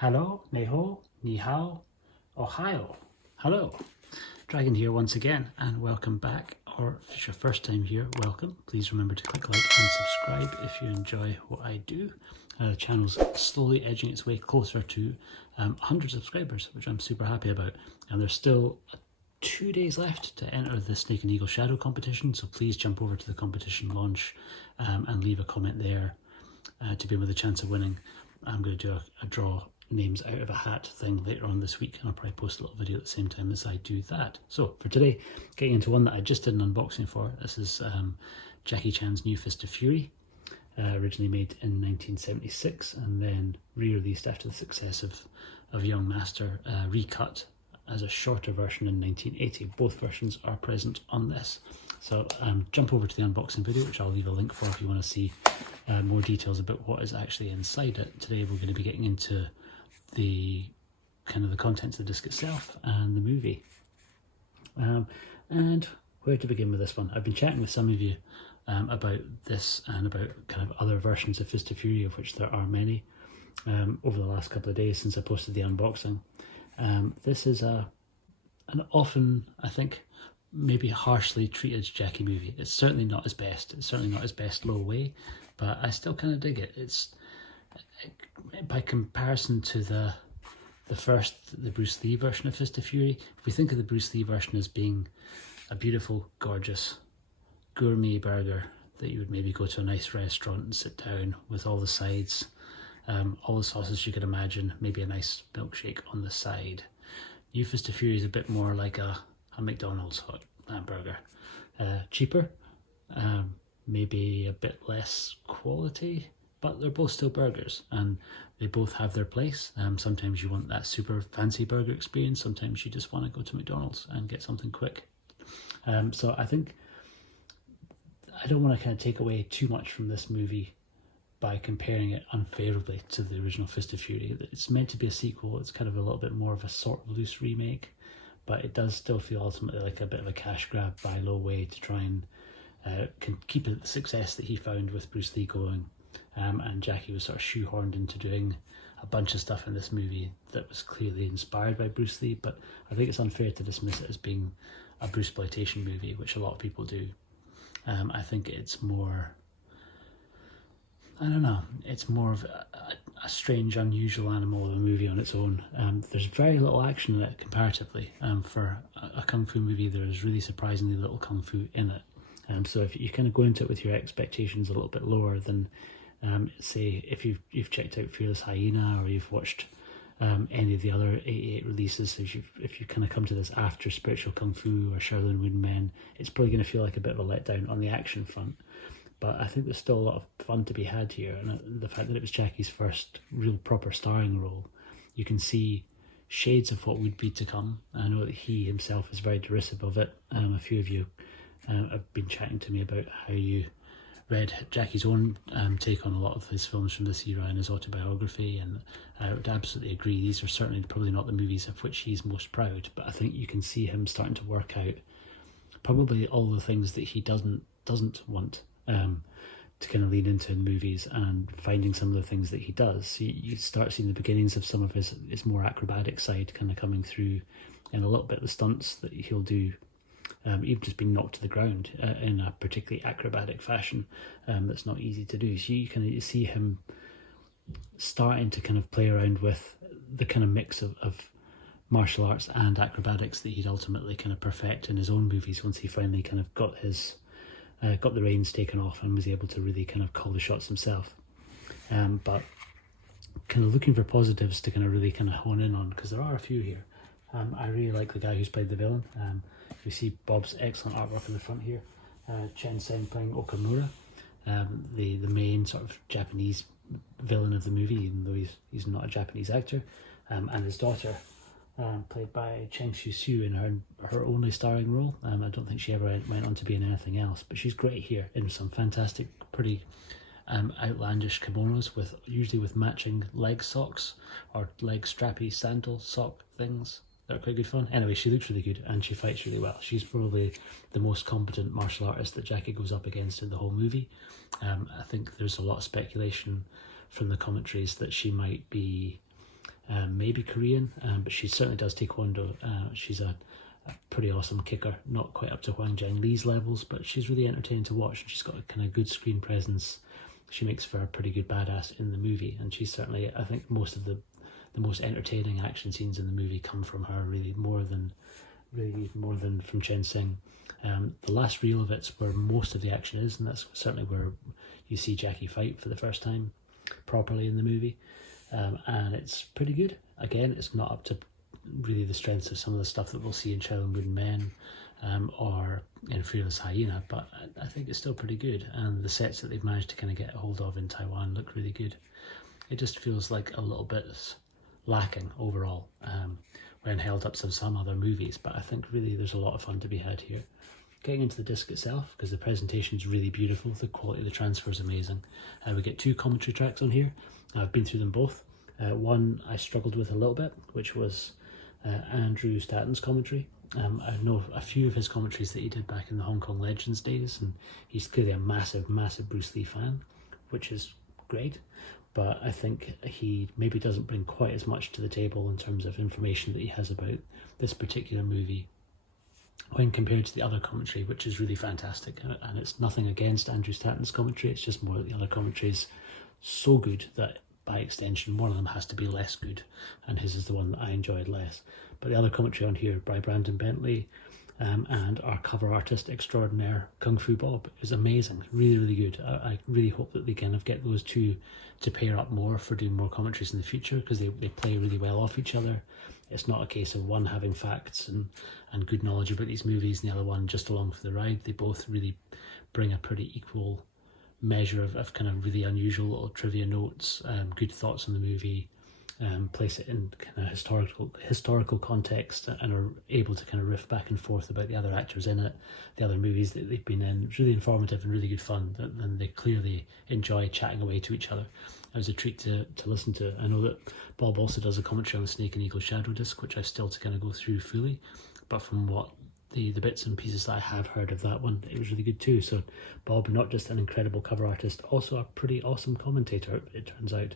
Hello, neho, ni hao, ohio. Hello, Dragon here once again, and welcome back. Or if it's your first time here, welcome. Please remember to click like and subscribe if you enjoy what I do. The channel's slowly edging its way closer to 100 subscribers, which I'm super happy about. And there's still 2 days left to enter the Snake and Eagle Shadow competition, so please jump over to the competition launch and leave a comment there to be with a chance of winning. I'm going to do a draw names out of a hat thing later on this week, and I'll probably post a little video at the same time as I do that. So for today, getting into one that I just did an unboxing for. This is Jackie Chan's New Fist of Fury, originally made in 1976 and then re-released after the success of Young Master, recut as a shorter version in 1980. Both versions are present on this. So jump over to the unboxing video, which I'll leave a link for if you want to see more details about what is actually inside it. Today we're going to be getting into the contents of the disc itself and the movie. And where to begin with this one? I've been chatting with some of you about this and about kind of other versions of Fist of Fury, of which there are many, over the last couple of days since I posted the unboxing. This is an often, I think, maybe harshly treated Jackie movie. It's certainly not his best. It's certainly not his best low way, but I still kind of dig it. It's, by comparison to the Bruce Lee version of Fist of Fury, if we think of the Bruce Lee version as being a beautiful, gorgeous, gourmet burger that you would maybe go to a nice restaurant and sit down with all the sides, all the sauces you could imagine, maybe a nice milkshake on the side. New Fist of Fury is a bit more like a McDonald's hot hamburger. Cheaper, maybe a bit less quality, but they're both still burgers and they both have their place. Sometimes you want that super fancy burger experience, sometimes you just want to go to McDonald's and get something quick. So I think I don't want to kind of take away too much from this movie by comparing it unfavourably to the original Fist of Fury. It's meant to be a sequel, it's kind of a little bit more of a sort of loose remake, but it does still feel ultimately like a bit of a cash grab by Lo Wei to try and can keep the success that he found with Bruce Lee going. And Jackie was sort of shoehorned into doing a bunch of stuff in this movie that was clearly inspired by Bruce Lee, but I think it's unfair to dismiss it as being a Bruceploitation movie, which a lot of people do. I think it's more, I don't know, it's more of a strange, unusual animal of a movie on its own. There's very little action in it comparatively. For a Kung Fu movie, there's really surprisingly little Kung Fu in it. So if you kind of go into it with your expectations a little bit lower than, say, if you've checked out Fearless Hyena or you've watched any of the other 88 releases, if you kind of come to this after Spiritual Kung Fu or Shaolin Wooden Men, it's probably going to feel like a bit of a letdown on the action front. But I think there's still a lot of fun to be had here, and the fact that it was Jackie's first real proper starring role, you can see shades of what would be to come. I know that he himself is very derisive of it. A few of you have been chatting to me about how you read Jackie's own take on a lot of his films from this era in his autobiography, and I would absolutely agree. These are certainly probably not the movies of which he's most proud, but I think you can see him starting to work out probably all the things that he doesn't want to kind of lean into in movies, and finding some of the things that he does. You start seeing the beginnings of some of his more acrobatic side kind of coming through, and a little bit of the stunts that he'll do, even just being knocked to the ground in a particularly acrobatic fashion that's not easy to do. So you see him starting to kind of play around with the kind of mix of martial arts and acrobatics that he'd ultimately kind of perfect in his own movies once he finally kind of got the reins taken off and was able to really kind of call the shots himself. But kind of looking for positives to kind of really kind of hone in on, because there are a few here. I really like the guy who's played the villain. You see Bob's excellent artwork in the front here. Chen Sen playing Okamura, the main sort of Japanese villain of the movie, even though he's not a Japanese actor, and his daughter, played by Cheng Xiu in her only starring role. I don't think she ever went on to be in anything else, but she's great here in some fantastic, pretty outlandish kimonos, usually with matching leg socks or leg strappy sandal sock things. They're quite good fun. Anyway, she looks really good and she fights really well. She's probably the most competent martial artist that Jackie goes up against in the whole movie. I think there's a lot of speculation from the commentaries that she might be maybe Korean, but she certainly does taekwondo. She's a pretty awesome kicker, not quite up to Hwang Jang Lee's levels, but she's really entertaining to watch. She's got a kind of good screen presence. She makes for a pretty good badass in the movie, and she's certainly, I think, most of the most entertaining action scenes in the movie come from her, really more than from Chen Sing. The last reel of it's where most of the action is, and that's certainly where you see Jackie fight for the first time properly in the movie, and it's pretty good. Again, it's not up to really the strengths of some of the stuff that we'll see in Shaolin Moon Men or in Fearless Hyena, but I think it's still pretty good, and the sets that they've managed to kind of get a hold of in Taiwan look really good. It just feels like a little bit lacking overall when held up to some other movies, but I think really there's a lot of fun to be had here. Getting into the disc itself, because the presentation is really beautiful, the quality of the transfer is amazing. We get 2 commentary tracks on here. I've been through them both. One I struggled with a little bit, which was Andrew Stanton's commentary. I know a few of his commentaries that he did back in the Hong Kong Legends days, and he's clearly a massive Bruce Lee fan, which is great, but I think he maybe doesn't bring quite as much to the table in terms of information that he has about this particular movie when compared to the other commentary, which is really fantastic. And it's nothing against Andrew Stanton's commentary, it's just more that the other commentary is so good that by extension one of them has to be less good, and his is the one that I enjoyed less. But the other commentary on here by Brandon Bentley and our cover artist extraordinaire Kung Fu Bob is amazing, really good. I really hope that they kind of get those two to pair up more for doing more commentaries in the future, because they play really well off each other. It's not a case of one having facts and good knowledge about these movies and the other one just along for the ride. They both really bring a pretty equal measure of kind of really unusual little trivia notes, good thoughts on the movie, place it in kind of historical context, and are able to kind of riff back and forth about the other actors in it, the other movies that they've been in. It's really informative and really good fun, and they clearly enjoy chatting away to each other. It was a treat to listen to. I know that Bob also does a commentary on the Snake and Eagle Shadow disc, which I've still to kind of go through fully, but from what the bits and pieces that I have heard of that one, it was really good too. So Bob, not just an incredible cover artist, also a pretty awesome commentator, it turns out.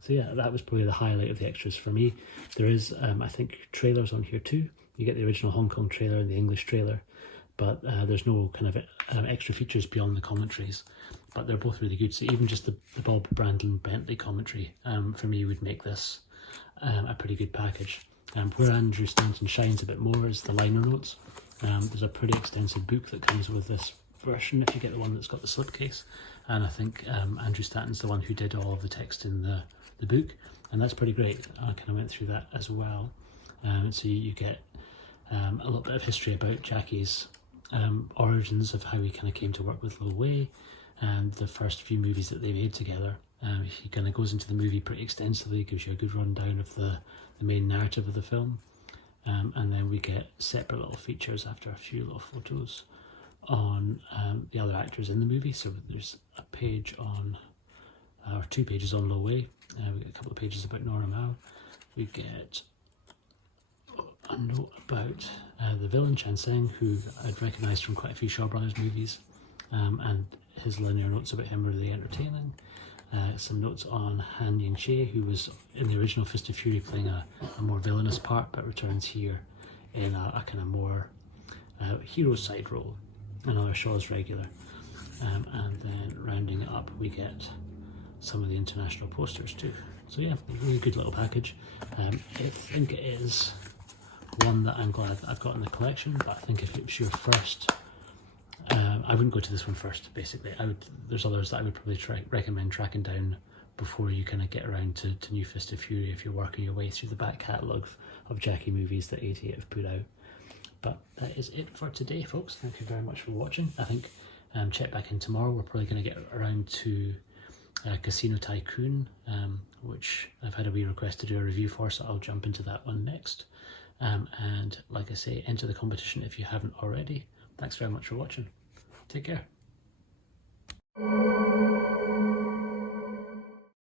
So yeah, that was probably the highlight of the extras for me. There is, I think, trailers on here too. You get the original Hong Kong trailer and the English trailer, but there's no kind of extra features beyond the commentaries. But they're both really good. So even just the Bob Brandon Bentley commentary, for me, would make this a pretty good package. Where Andrew Stanton shines a bit more is the liner notes. There's a pretty extensive book that comes with this version if you get the one that's got the slipcase, and I think Andrew Stanton's the one who did all of the text in the book, and that's pretty great. I kind of went through that as well. So you get a little bit of history about Jackie's origins, of how he kind of came to work with Lo Wei and the first few movies that they made together. He kind of goes into the movie pretty extensively, gives you a good rundown of the main narrative of the film. And then we get separate little features after a few little photos on the other actors in the movie. So there's a page on, or 2 pages on Lo Wei. We get a couple of pages about Nora Mao. We get a note about the villain Chan Seng, who I'd recognised from quite a few Shaw Brothers movies, and his linear notes about him are really entertaining. Some notes on Han Ying-che, who was in the original Fist of Fury playing a more villainous part, but returns here in a kind of more hero side role, another Shaw's regular. And then rounding it up, we get some of the international posters too. So yeah, really good little package. I think it is one that I'm glad that I've got in the collection, but I think if it was your first, I wouldn't go to this one first, basically. There's others that I would probably recommend tracking down before you kind of get around to New Fist of Fury, if you're working your way through the back catalogue of Jackie movies that 88 have put out. But that is it for today, folks. Thank you very much for watching. I think check back in tomorrow. We're probably going to get around to Casino Tycoon, which I've had a wee request to do a review for, so I'll jump into that one next. And like I say, enter the competition if you haven't already. Thanks very much for watching. Take care.